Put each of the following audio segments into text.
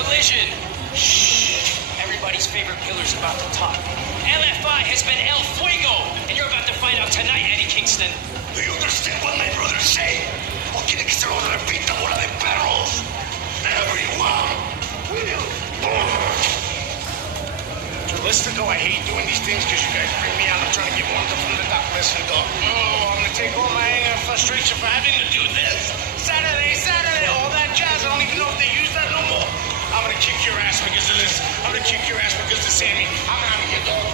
Collision. Shh. Everybody's favorite pillar's about to top. LFI has been El Fuego, and you're about to find out tonight, Eddie Kingston. Do you understand what my brothers say? ¿O quiere que se lo repita, bola de perros? Everyone will burn. Listico, I hate doing these things because you guys bring me out. I'm trying to get warmed up from the top. Listen, dog. Oh, I'm going to take all my anger and frustration for having to do this. Saturday, all that jazz. I don't even know if they use that no more. I'm going to kick your ass because of this. I'm going to kick your ass because of Sammy. I'm out of here, dog.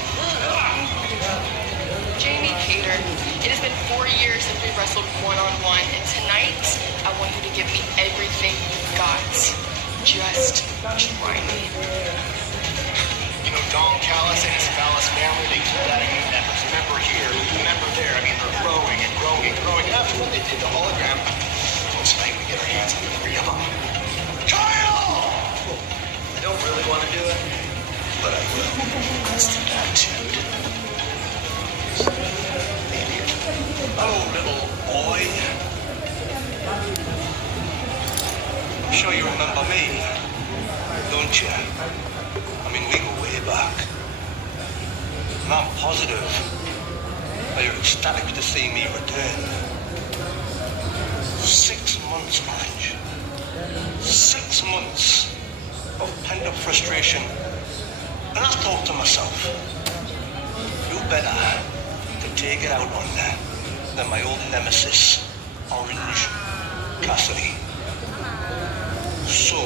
Jamie Cater, it has been 4 years since we wrestled one-on-one, and tonight, I want you to give me everything you've got. Just try me. You know, Don Callis and his Phallus family, they keep adding new members. Member here, member there. I mean, they're growing and growing and growing. And after what they did to Hologram, looks like we get our hands on 3 of them. Kyle! I don't really want to do it, but I will. That's the attitude. Maybe. Oh, little boy. I'm sure you remember me, don't you? I mean, we go way back. And I'm positive that you're ecstatic to see me return. 6 months, Orange. 6 months of pent-up frustration. And I thought to myself, you better to take it out on that than my old nemesis, Orange Cassidy. So,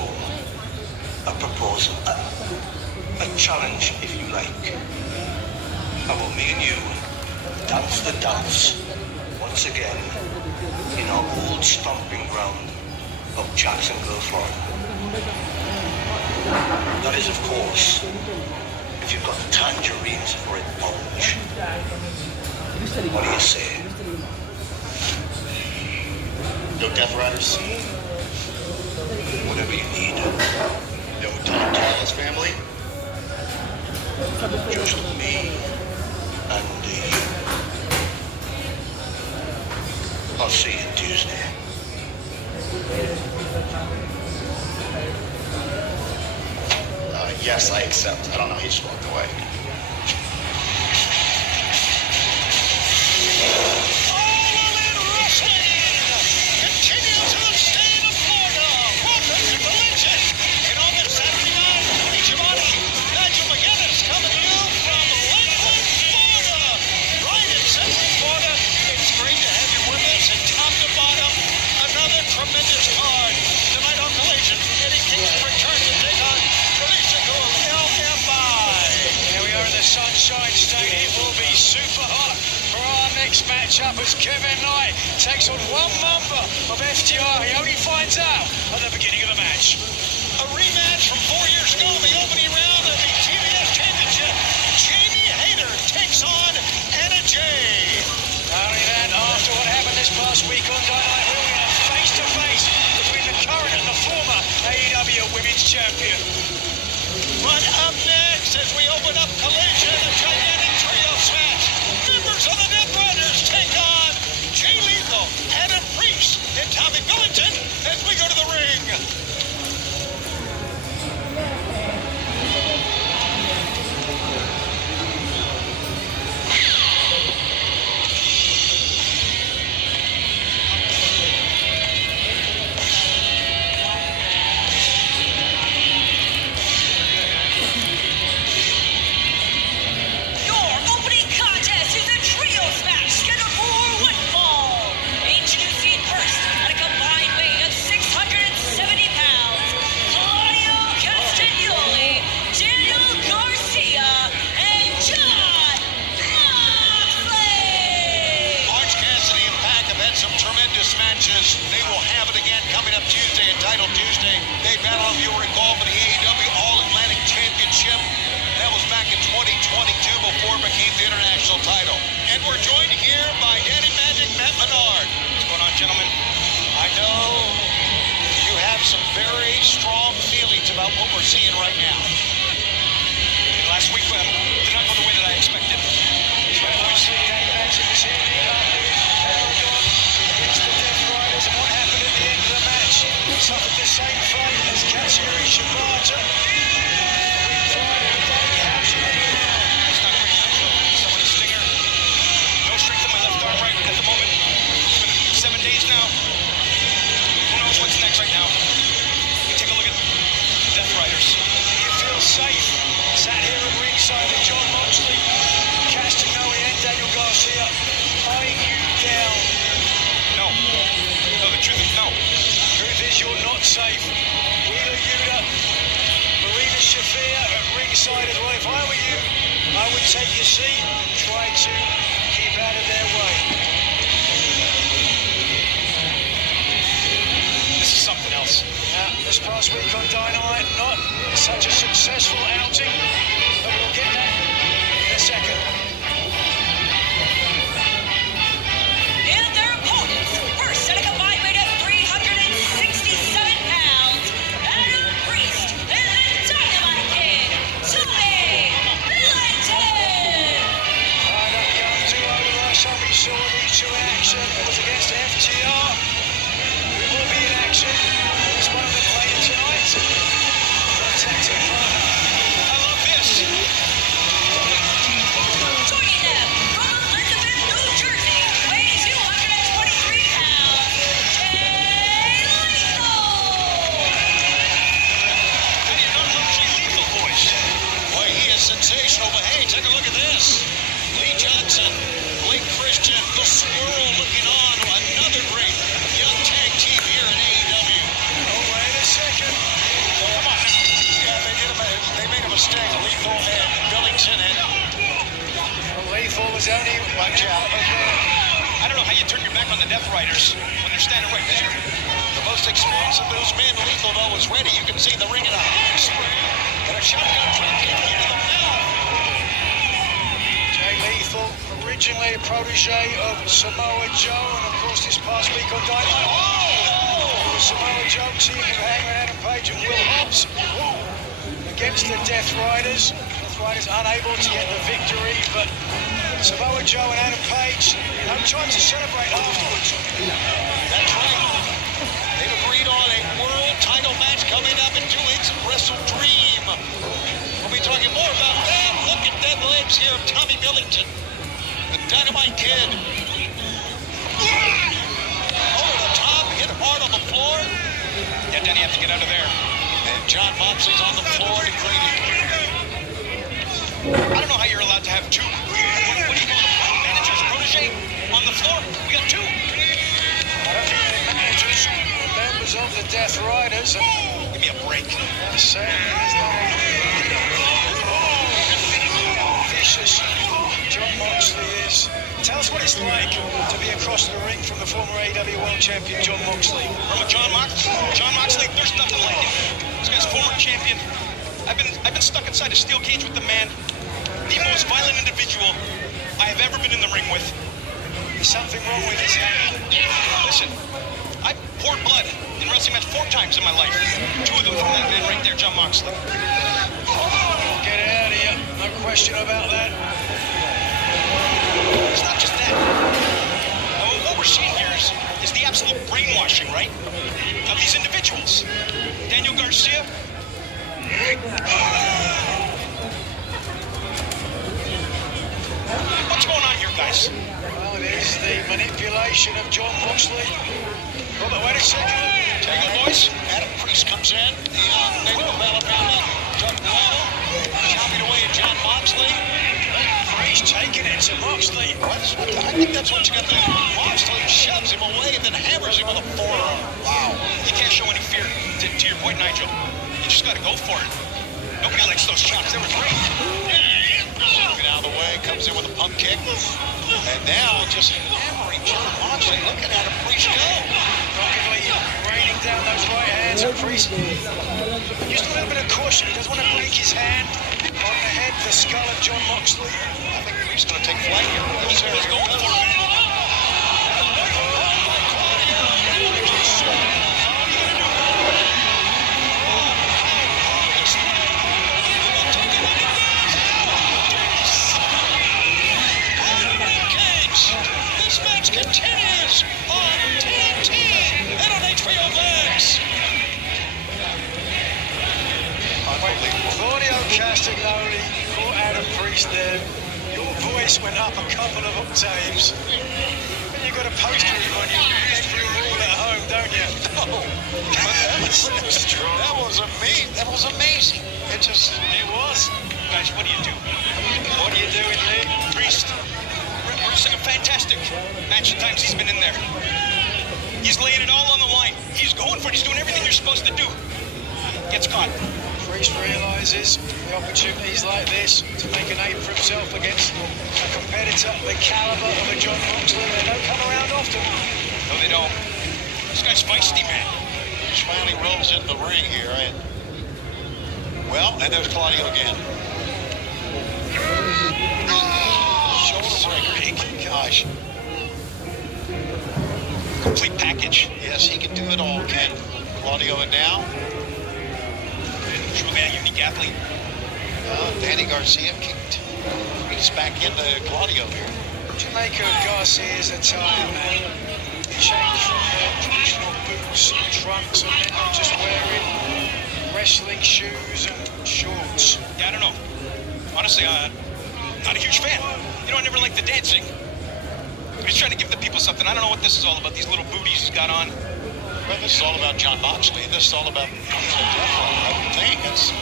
a proposal. A challenge, if you like. How about me and you dance the dance once again in our old stomping ground of Jacksonville, Florida. That is, of course, if you've got the tangerines for it, Orange. What do you say? No Death Riders? Whatever you need. No Tom Callis family? Just me and you. I'll see you Tuesday. Yes, I accept. I don't know. He just walked away. Tremendous card. Tonight on Collision, Eddie Kingston returns to take on Felicico of LFI. Here we are in the Sunshine State. It will be super hot for our next matchup as Kevin Knight takes on one member of FTR. He only finds out at the beginning of the match. A rematch from 4 years ago in the opening round of the TBS Championship. Jamie Hayter takes on Anna Jay. Not only that, after what happened this past week on Dynamite, we'll be face-to-face between the current and the former AEW Women's Champion. But up next, as we open up Collision, a gigantic trios match. Members of the Death Riders take on Jay Lethal, Adam Priest, and Tommy Billington as we go to the ring. They will have it again coming up Tuesday, entitled Tuesday. They battle, if you'll recall, for the AEW All-Atlantic Championship. That was back in 2022 before it became the international title. And we're joined here by Daddy Magic Matt Menard. What's going on, gentlemen? I know you have some very strong feelings about what we're seeing right now. And last week, did not go the way that I expected. Obviously, Daddy Magic is here. And what happened at the end of the match? Suffered the same fate as Katsuyori Shibata. you're not safe. Wheeler Yuta, Marina Shafir at ringside as well. If I were you, I would take your seat and try to keep out of their way. This is something else. This past week on Dynamite, not such a successful outing, but we'll get that in a second. And their opponents, first at a combined weight of 367 pounds, Adam Priest and the Dynamite Kid, Tommy Billington. Right up young, 2 over last time we saw these two in action. It was against FTR, who will be in action. It's one of them later tonight. Protecting partner. I love this. Joining them from Elizabeth, New Jersey, weighing 223 pounds, Tay Lethal. How do you not love Jay Lethal, boys? Boy, he is sensational, but hey, take a look at this. Lee Johnson, Blake Christian, the Swirl looking on. Another great young tag team here in AEW. Oh, wait a second. Come on now. Yeah, they made a mistake. Lethal and Billington and Lethal was only one job. I don't know how you turn your back on the Death Riders when they're standing right there. The most experienced of those men, Lethal, though, was ready. You can see the ring and a handspring and a shotgun drop kick into the mouth. Jay Lethal, originally a protege of Samoa Joe, and of course this past week on Dynamite. Oh! Samoa Joe teaming with Hangman Adam Page and Will Hobbs against the Death Riders. Death Riders unable to get the victory, but Samoa Joe and Adam Page, no time to celebrate afterwards. That's right. They've agreed on a world title match coming up in 2 weeks at Wrestle Dream. We'll be talking more about that. Look at dead legs here of Tommy Billington, the Dynamite Kid. Over the top, hit hard on the floor. Yeah, then you have to get out of there. And John Moxley's on the floor degrading. I don't know how you're allowed to have two. What do you call them? Managers, protege on the floor? We got two. I don't think they're managers, members of the Death Riders. And Give me a break. Sam is vicious. John Moxley is. Tell us what it's like to be across the ring from the former AEW World Champion John Moxley. From John Moxley, there's nothing like it. This guy's former champion. I've been stuck inside a steel cage with the man, the most violent individual I have ever been in the ring with. There's something wrong with his hand. Listen, I poured blood in wrestling match 4 times in my life. 2 of them from that man right there, John Moxley. We'll get it out of here. No question about that. It's not just that. What we're seeing here is the absolute brainwashing, right, of these individuals. Daniel Garcia. What's going on here, guys? Well, it is the manipulation of John Moxley. Well, but wait a second. Take it, boys. Adam Priest comes in. The native of Alabama. Doug Lowe. Chopping away at John Moxley. Priest taking it to Moxley. I think that's what you got there. Moxley shoves him away and then hammers him with a forearm. Wow. You can't show any fear. To your point, Nigel, you just got to go for it. Nobody likes those shots. They were great. Get out of the way, comes in with a pump kick. And now just hammering John Moxley. Looking at him, Priest go. Rocketly raining down those right hands of Priest. Just a little bit of caution. He doesn't want to break his hand on the head, the skull of John Moxley. I think Priest's going to take flight here. He's going for it. Continues on TNT and on HBO Max. Claudio Castagnoli for Adam Priest there. Your voice went up a couple of octaves. And you got a poster on your bedroom wall at home, don't you? Oh, that was amazing. It was. Guys, what do you do? What are you doing, Lee? Priest, wrestling a fantastic match the times he's been in there. He's laying it all on the line. He's going for it. He's doing everything you're supposed to do. Gets caught. Priest realises the opportunities like this to make a name for himself against a competitor the caliber of a John Moxley. They don't come around often. No, they don't. This guy's feisty, man. He finally rolls into the ring here. Well, and there's Claudio again. Shoulder breaker. Gosh. Complete package. Yes, he can do it all, Ken. Claudio and now. Truly a unique athlete. Danny Garcia kicked. He's back into Claudio here. Jamaica Garcia's attire, man. Changed from their traditional boots and trunks, and then they're just wearing wrestling shoes and shorts. Yeah, I don't know. Honestly, not a huge fan. You know, I never liked the dancing. He's trying to give the people something. I don't know what this is all about, these little booties he's got on. Well, this is all about John Moxley. This is all about I would think. It's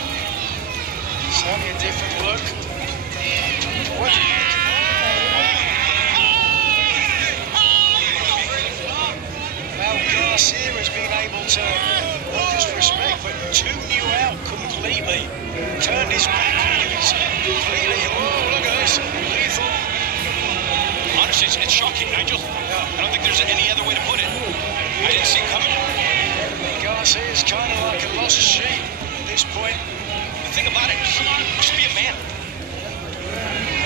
certainly a different look. What do you think? Now Garcia has been able to not just respect, but tune you out completely. Turned his back on you. He's completely, oh, look at this. Lethal. Honestly, it's shocking, Nigel. I don't think there's any other way to put it. I didn't see it coming. Garcia's kind of like a lost sheep at this point. The thing about it, just be a man.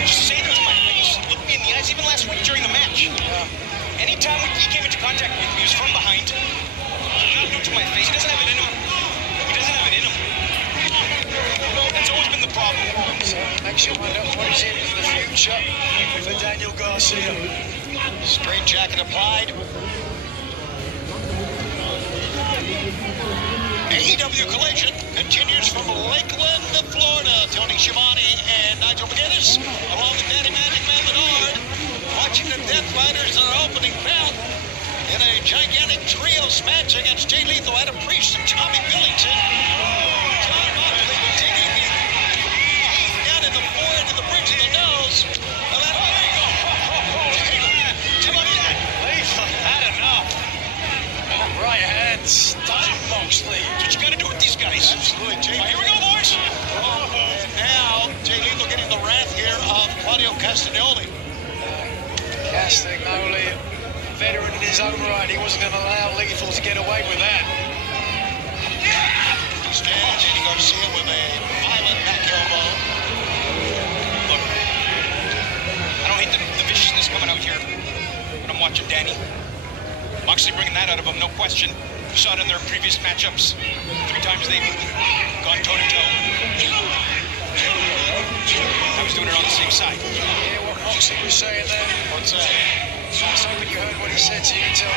Just say it to my face. Look me in the eyes, even last week during the match. Anytime he came into contact with me, he was from behind. He not new to my face. He doesn't have it in him. He doesn't have it in him. That's always been the problem. So makes you wonder what is in for the future for Daniel Garcia. straight jacket applied. AEW Collision continues from Lakeland, Florida. Tony Schiavone and Nigel McGuinness, along with Danny Magic Man Menard, watching the Death Riders in our opening bout in a gigantic trios match against Jay Lethal, Adam Priest, and Tommy Billington. John Moxley digging down in the forehead to the bridge of the nose. Well, there you go. Lethal had enough. Right hand stunning Moxley. What you gotta do with these guys? Absolutely, Jay. Here we go, boys. And now, Jay Lethal getting the wrath here of Claudio Castagnoli. Castagnoli, veteran in his own right, he wasn't going to allow Lethal to get away with that. Stands Eddie Garcia with a violent back elbow. Look, I don't hate the viciousness coming out here when I'm watching Danny. Moxley bringing that out of him, no question. We saw it in their previous matchups. 3 times they've gone toe-to-toe. I was doing it on the same side. You hear what Moxley was saying there? What's that? I was hoping you heard what he said to you, Tony.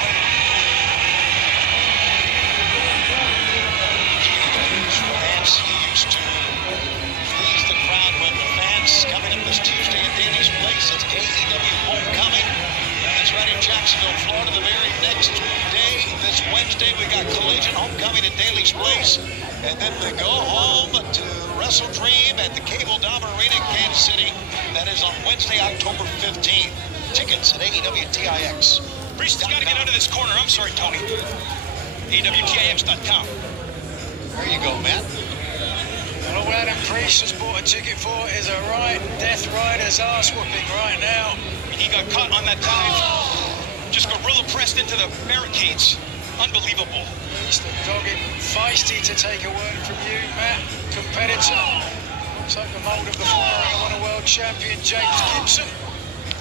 Fans used to please the crowd when the fans coming up this Tuesday at Danny's Place. It's AEW Homecoming. That's right in Jacksonville, Florida. The very next day, this Wednesday, we got Collision Homecoming at Daly's Place. And then they go home to Wrestle Dream at the Cable Dome Arena in Kansas City. That is on Wednesday, October 15th. Tickets at AEWTIX. Priest has got to get out of this corner. I'm sorry, Tony. AWTIX.com. There you go, Matt. And all Adam Priest has bought a ticket for is a right Death Rider's ass whooping right now. He got caught on that dive. Just gorilla pressed into the barricades. Unbelievable. He's the dogged feisty to take a word from you, Matt. Competitor. Looks like the mold of the former Ring of Honor World Champion James Gibson.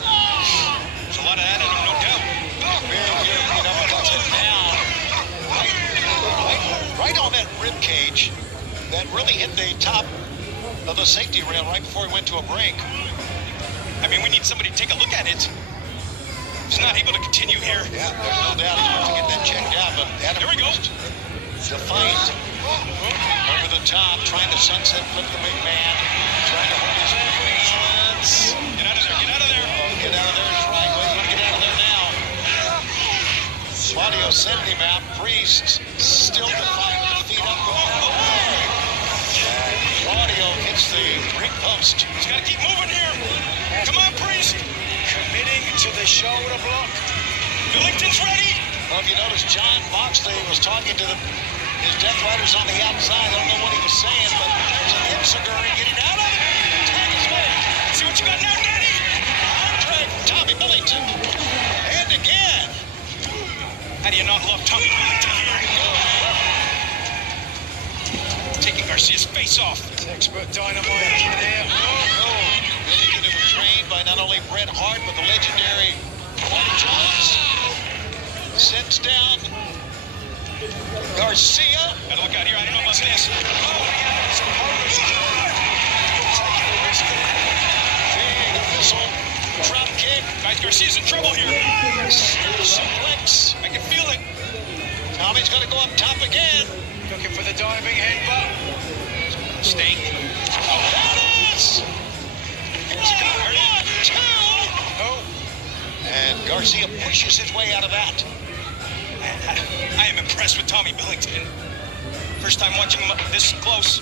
There's a lot of that in him, no doubt. Right on that rib cage that really hit the top of the safety rail right before he went to a break. I mean, we need somebody to take a look at it. He's not able to continue here. Yeah, there's no doubt he's going to get that checked out, but Adam Here we go. defiant. Over the top, trying to sunset flip the big man. Trying to hold his balance. Get out of there, get out of there. Get out of there is right. Well, he's going to get out of there now. Claudio sending him out. Priest still defiant with the feet up. And Claudio hits the ring post. He's got to keep moving here. Come on, Priest. Committing to the shoulder block. Billington's ready. Well, if you notice, John Moxley was talking to his Death Riders on the outside. I don't know what he was saying, but there's an Ipsaguri getting out of it. Tag his way. See what you got now, Daddy? Andre, Tommy Billington. And again. How do you not love Tommy Billington here? Taking Garcia's face off. Expert dynamite here. Billington, who was trained by not only Bret Hart, but the legendary Roy Jones, sends down Garcia. Gotta look out here. I don't know about this. Big missile drop kick. Guys, Garcia's in trouble here. Suplex. I can feel it. Tommy's going to go up top again. Looking for the diving headbutt. Sting. Dennis! It's got 1, 2. Oh, And Garcia pushes his way out of that. I am impressed with Tommy Billington. First time watching him this close.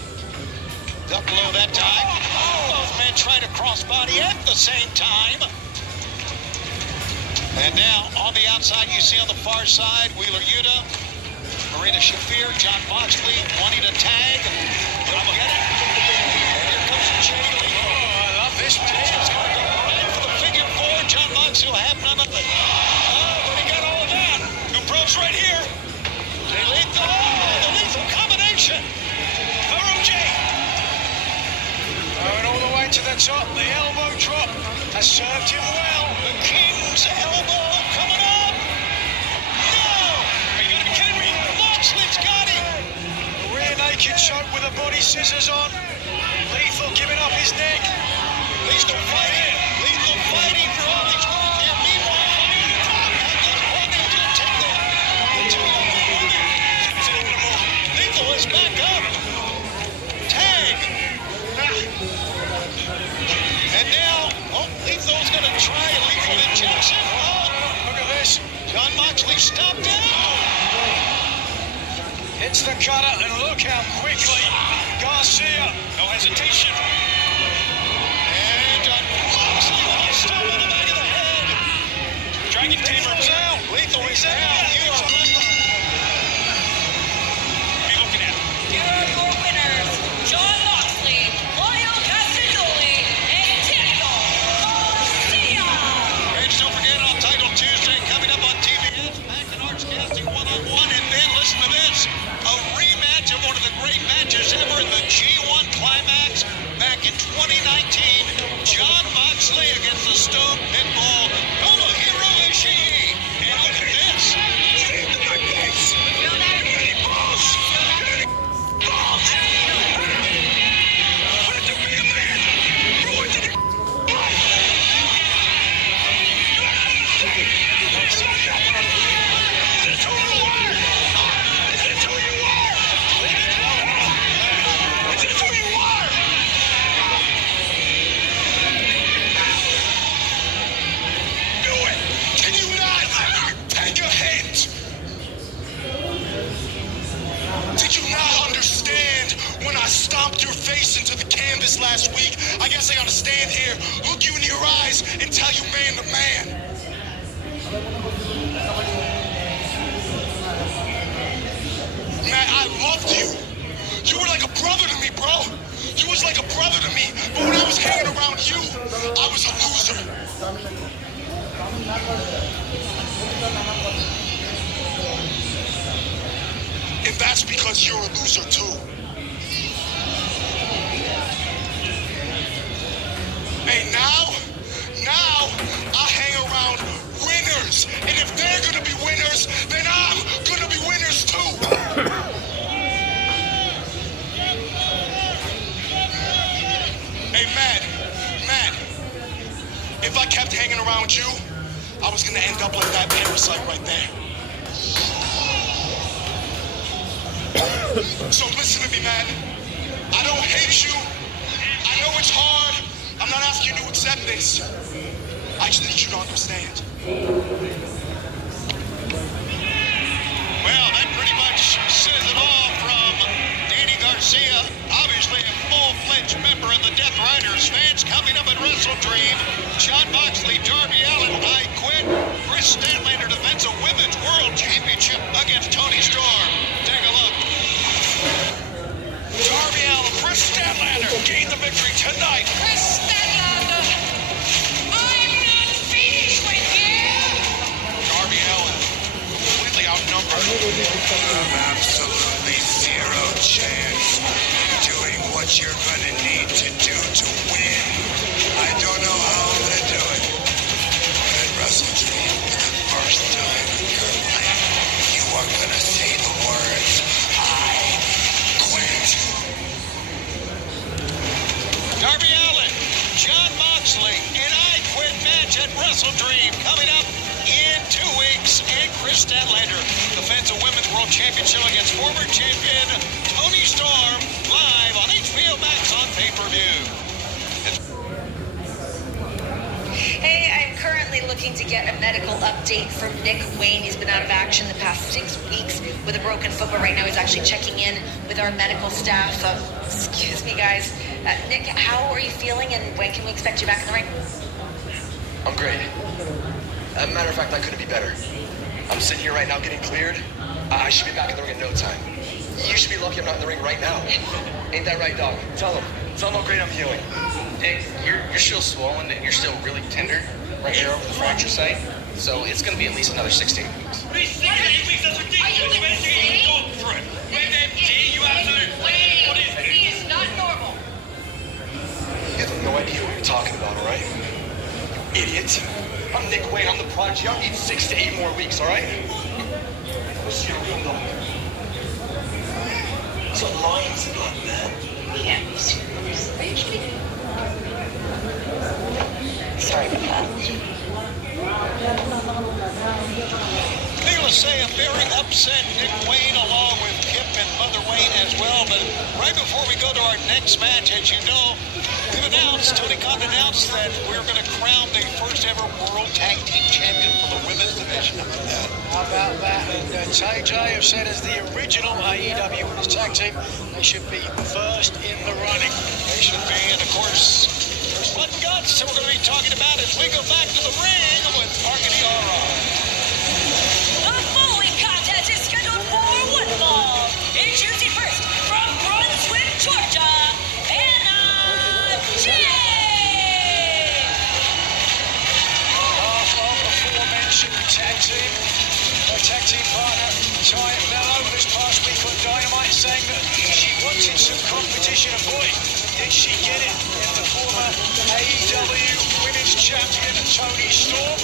Duck low that time. Both men try to crossbody at the same time. And now on the outside, you see on the far side, Wheeler Yuta, Marina Shafir, John Moxley wanting to tag. Don't get it. And here comes Jay Lee. I love this Jay's going to go right for the figure 4. John Moxley will have none of it. Oh, but he got all of that. Two probes right here. Jay Lethal. Oh, the lethal combination. Thorough Jay. going all the way to the top. The elbow drop has served him well. The King's elbow coming up. No! Are you gonna be kidding me? Moxley's got him. Rear naked choke with the body scissors on. Lethal giving up his neck. Lethal fighting. Lethal fighting for all he's worth here. Meanwhile, wanting to take the two Lethal is back up. Tag. And now, Lethal's going to try a lethal injection. Oh, Look at this. John Moxley stopped down. Hits the cutter and look how quickly Garcia. No hesitation. And Moxley with a stop on the back of the head. Dragon Tamer. Lethal's out. Lethal is out. Be looking at. Here are your winners, John Moxley, Lyle Castagnoli, and Daniel Garcia. Friends, don't forget on Title Tuesday coming up on TBS, Mac and Arts casting one-on-one, and then listen to this, a rematch of one of the great matches ever in the G1 Climax back in 2019. John Moxley against the Stone Pitbull Tomohiro Ishii. And look at this. Can you not take a hint? Did you not understand when I stomped your face into the canvas last week? I guess I gotta stand here, look you in your eyes, and tell you man to man. Man, I loved you. You were like a brother to me, bro. You was like a brother to me. But when I was hanging around you, I was a loser. And that's because you're a loser too. Hey, now I hang around winners. And if they're gonna be winners, then I'm gonna be winners too. Hey, Matt, if I kept hanging around you, I was gonna end up like that parasite right there. So listen to me, man. I don't hate you. I know it's hard. I'm not asking you to accept this. I just need you to understand. Well, that pretty much says it all from Danny Garcia. Obviously a full-fledged challenge. Member of the Death Riders. Fans coming up at Wrestle Dream. Jon Moxley, Darby Allin, I Quit. Chris Statlander defends a Women's World Championship against Toni Storm. Take a look. Darby Allin, Chris Statlander gain the victory tonight. Chris Statlander, I'm not finished with you. Darby Allin, completely outnumbered. Absolutely zero chance doing what you're gonna need to do to win. I don't know how I'm gonna do it. But at Wrestle Dream, for the first time in your life, you are gonna say the words, I quit. Darby Allin, Jon Moxley, and I Quit match at Wrestle Dream coming up in 2 weeks. And Chris Statlander defends a Women's World Championship against former champion Toni Storm live on HBO Max on pay-per-view. Hey, I'm currently looking to get a medical update from Nick Wayne. He's been out of action the past 6 weeks with a broken foot, but right now he's actually checking in with our medical staff. Excuse me, guys. Nick, how are you feeling, and when can we expect you back in the ring? I'm great. As a matter of fact, I couldn't be better. I'm sitting here right now getting cleared. I should be back in the ring in no time. You should be lucky I'm not in the ring right now. Ain't that right, dog? Tell him how great I'm feeling. Hey, you're still swollen and you're still really tender right here over the fracture site. So it's going to be at least another 6 to 8 weeks. 6 to 8 weeks, that's ridiculous. You absolutely. He is not normal. You have no idea what you're talking about, all right? You idiot. I'm Nick Wayne. I'm the prodigy. I'll need 6 to 8 more weeks, all right? What's your real number? It's a lion's blood, man. Can't be serious. Are you kidding? Sorry about that. Needless to say, a very upset Nick Wayne along with Kip and Mother Wayne as well. But right before we go to our next match, as you know, Tony Khan announced that we're going to crown the first ever World Tag Team Champion for the women's division. How about that? And Tay have said as the original AEW Women's Tag Team, they should be first in the running. They should be, and of course, there's blood and guts that we're going to be talking about as we go back to the ring with Arcadiara. The following contest is scheduled for one fall. Introducing first from Brunswick, Georgia, Anna Jay. Half of the aforementioned tag team. Her tag team partner, Tay Selfie, this past week on Dynamite, saying that she wanted some competition avoided. Did she get it in the former AEW Women's Champion Toni Storm,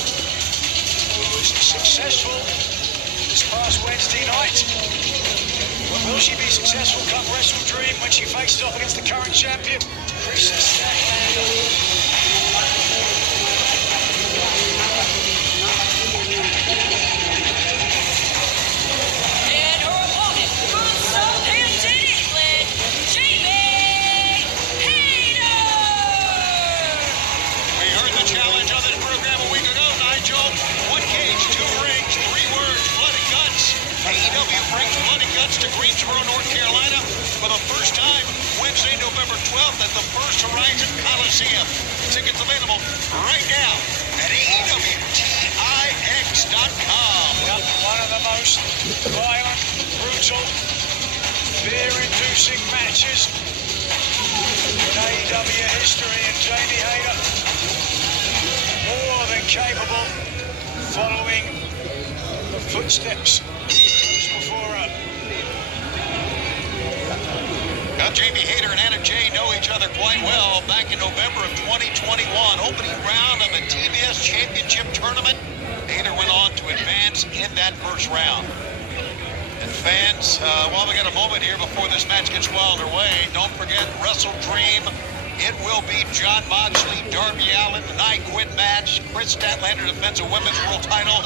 who was successful this past Wednesday night? But will she be successful come Wrestle Dream when she faces off against the current champion, Chris Statlander? And her opponent from Southampton, England, Jamie Hayter. We heard the challenge on this program a week ago, Nigel. 1 cage, 2 rings, 3 words, blood and guts. AEW brings blood and guts to Greensboro, North Carolina for the first time Wednesday, November 12th at the First Horizon Coliseum. Tickets available right now at AEWTIX.com. Yep, one of the most violent, brutal, fear-inducing matches in AEW history, and Jamie Hayter more than capable following the footsteps before her. Now, Jamie Hayter and Anna Jay know each other quite well. Back in November of 2021, opening round of the TBS Championship Tournament, Hayter went on to advance in that first round. And fans, while we got a moment here before this match gets well underway, don't forget Wrestle Dream. It will be Jon Moxley, Darby Allin, an I Quit match. Chris Statlander defends a women's world title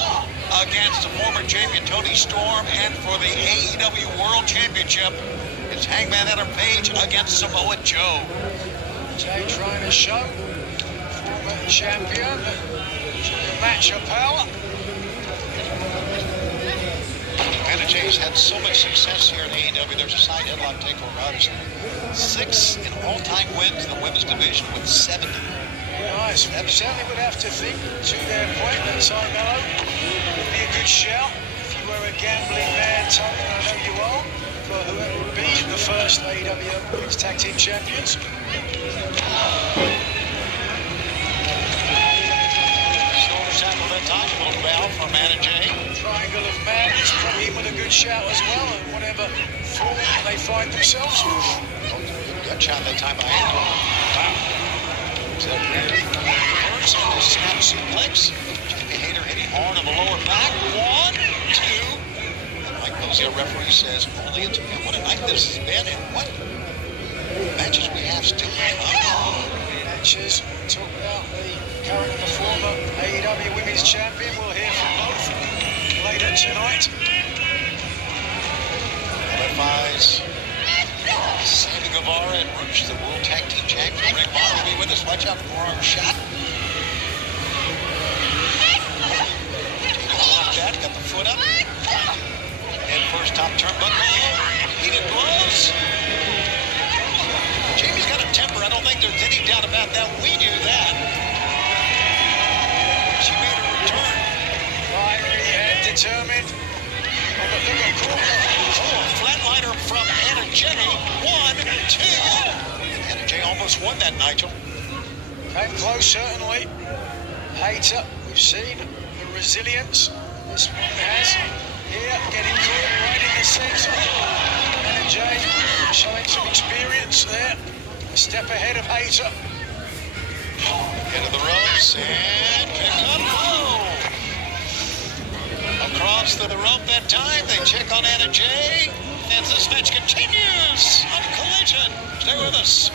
against the former champion Toni Storm. And for the AEW World Championship, it's Hangman Adam Page against Samoa Joe. Jay trying to show former champion the match of power. And Jay's had so much success here in AEW. There's a side headlock takeover artist. 6 in all-time wins in the women's division with 70. Nice. We certainly would have to think to their point that Carmelo would be a good shout if you were a gambling man, Tony. I know you are. For whoever would be the first AEW Women's Tag Team Champions. Shoulder tackle that time. A little bow from Anna Jay. Triangle of Madness probably in with a good shout as well, and whatever form they find themselves in. Good shot that time by Anna. Wow. Works on the snap suplex. Jamie Hayter hitting hard on the lower back. 1, 2. And Mike Posey, our referee, says only a 2. What a night this has been, and what matches we have still. Matches. Talk about the current and the former AEW Women's Champion. We'll hear from both later tonight. Qualifies Sammy Guevara and Rouge, the World Tag Team Champion. Rick Martin will be with us. Watch out for our shot. Block that. Got the foot up. And first top turnbuckle. Heated blows. Jamie's got a temper. I don't think there's any doubt about that. We knew that. She made a return. Fiery and determined. On the bigger corner. Oh, a flatliner from Anna Jay. 1, 2. And Anna Jay almost won that, Nigel. Came close, certainly. Hayter, we've seen the resilience this one has here, getting caught right in the center. Anna Jay showing some experience there. A step ahead of Hayter. Into the ropes and pick up low. Across the rope that time, they check on Anna Jay. And this match continues on Collision. Stay with us.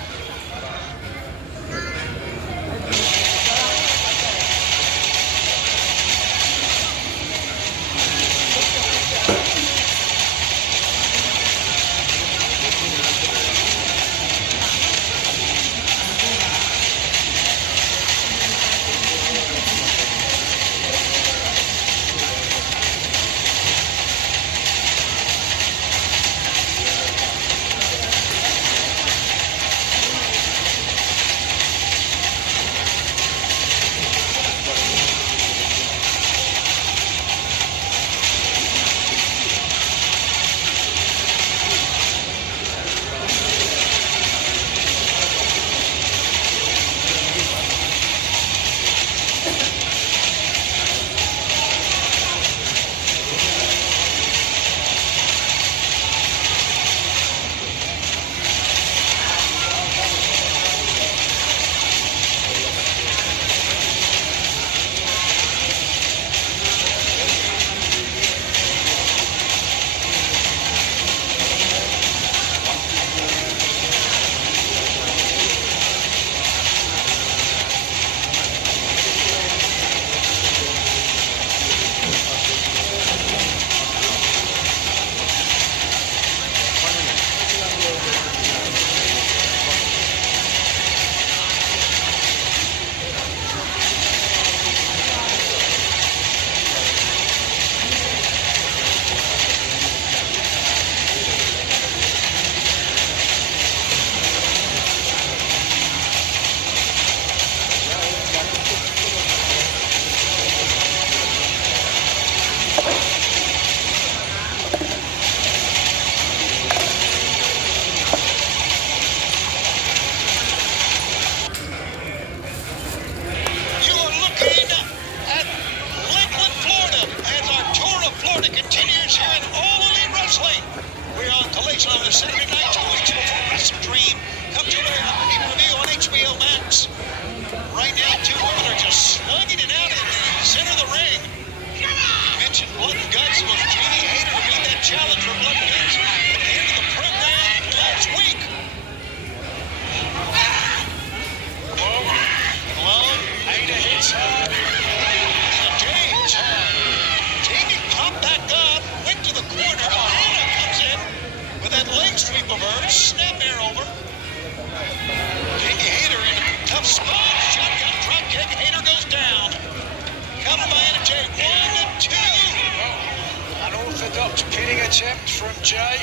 Jay.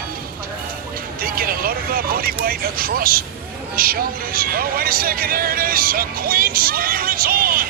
Did get a lot of body weight across the shoulders. Oh, wait a second, there it is. Queen Slayer is on.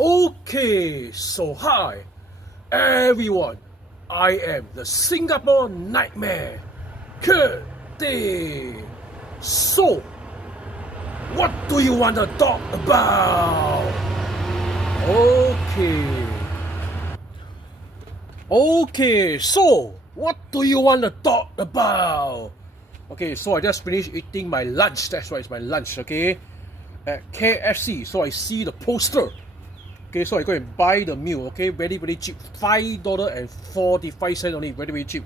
Okay, so hi everyone, I am the Singapore Nightmare, Tay. So, what do you want to talk about? Okay, so what do you want to talk about? Okay, so I just finished eating my lunch. That's right, it's my lunch, okay? At KFC. So I see the poster. Okay, so I go and buy the meal, okay? Very, very cheap. $5.45 only, very, very cheap.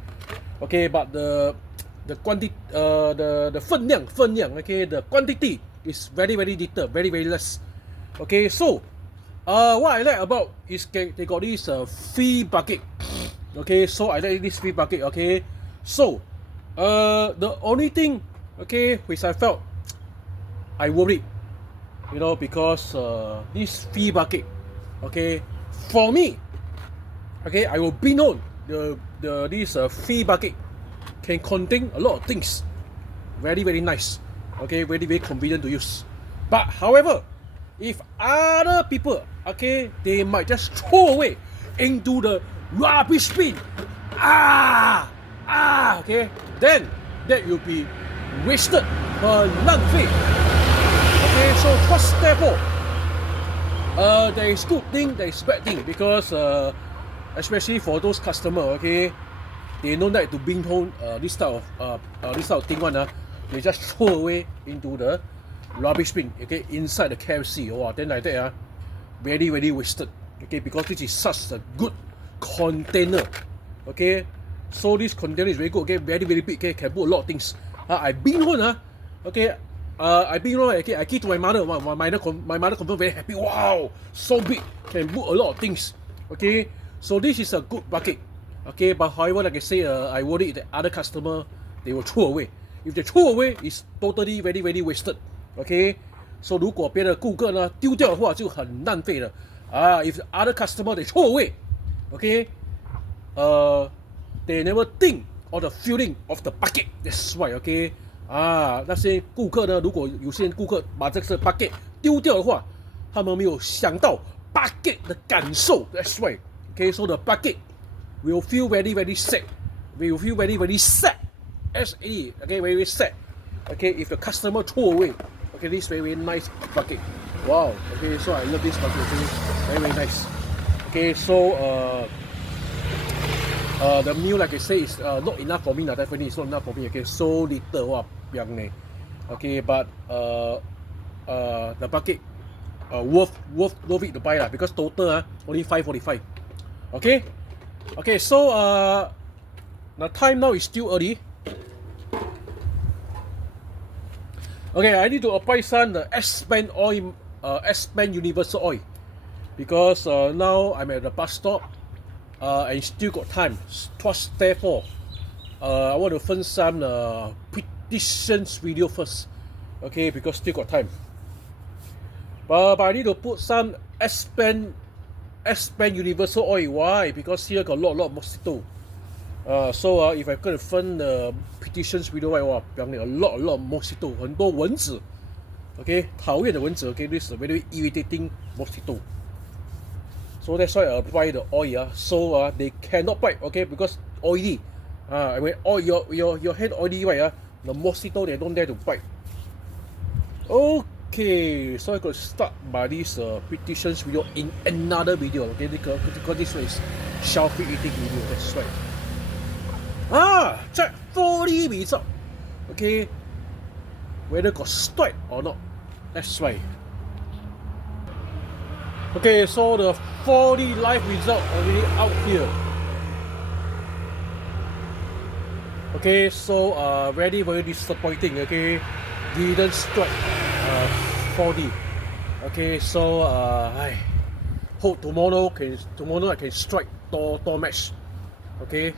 Okay, but the quantity, the 分量, okay, the quantity is very, very little, very, very less. Okay, so what I like about is they got this free bucket. Okay, so I like this free bucket. Okay, so the only thing, okay, which I felt I worried, you know, because this free bucket, okay, for me, okay, I will be known this free bucket can contain a lot of things, very, very nice. Okay, very very convenient to use. But however, if other people, okay, they might just throw away into the rubbish bin. Okay, then that will be wasted, 很浪费. Okay, so what's therefore? There is good thing, there is bad thing, because especially for those customer, okay, they don't like to bring home this type of thing one. They just throw away into the rubbish bin, okay, inside the KFC. Wow, then like that, very very wasted. Okay, because this is such a good container. Okay, so this container is very good. Okay, very very big. Okay, can put a lot of things. I bring home, okay. I bring home. Okay, I give to my mother. My mother confirm very happy. Wow, so big, can put a lot of things. Okay, so this is a good bucket. Okay, but however, like I say, I worry that other customer they will throw away. If they throw away, it's totally very very wasted. Okay, so 如果别的顾客呢丢掉的话，就很浪费了。If other customer they throw away, okay, they never think of the feeling of the bucket. That's why, okay. 那些顾客呢，如果有些顾客把这个 bucket 丢掉的话，他们没有想到 bucket 的感受。That's why, okay. So the bucket will feel very very sad. Will feel very very sad. S-A-D, okay, very very sad. Okay, if the customer throw away, okay, this very very nice bucket. Wow. Okay, so I love this bucket. Okay, very very nice. Okay, so the meal, like I say, is not enough for me. Definitely, it's not enough for me. Okay, so little, wow, biang ne. Okay, but the bucket worth it to buy lah, because total only $5.45. Okay, okay, so the time now is still early. Okay, I need to apply some the S-Pen oil, S-Pen Universal Oil, because now I'm at the bus stop, and still got time. Therefore, I want to film some predictions video first. Okay, because still got time. But I need to put some S-Pen Universal Oil. Why? Because here got a lot of mosquito. So if I'm going to film the predictions video, wow, a lot of mosquito, 很多蚊子. Okay, 讨厌的蚊子. Okay, this is a very irritating mosquito. So that's why I apply the oil. So they cannot bite. Okay, because oily. When your hand oily, right? The mosquito they don't dare to bite. Okay, so I could start by this predictions video in another video. Okay, because this one is selfie eating video. That's right. Check 4D result. Okay, whether got strike or not. That's right. Okay, so the 4D live result already out here. Okay, so very very disappointing. Okay, didn't strike 4D. Okay, so I hope tomorrow I can strike Thor match. Okay.